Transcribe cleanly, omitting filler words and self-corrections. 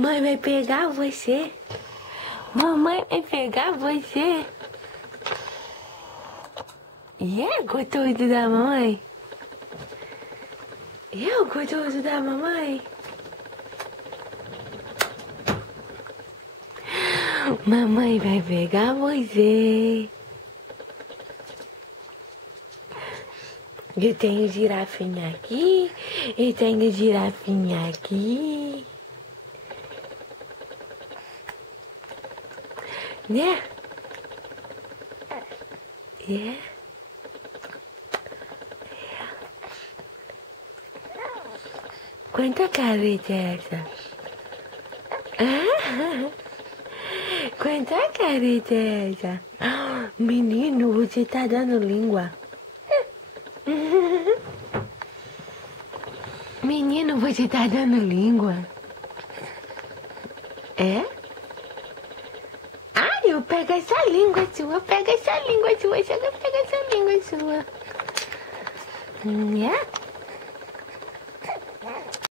Mamãe vai pegar você. Mamãe vai pegar você. E é gostoso da mamãe? E é o gostoso da mamãe? Mamãe vai pegar você. Eu tenho girafinha aqui. Eu tenho girafinha aqui. Né? Yeah. Quanta careta é essa? Ah, quanta careta é essa? Menino, você tá dando língua. Menino, você tá dando língua. É? Ah, eu pego essa língua sua, pega essa língua sua, pega essa língua sua. Yeah?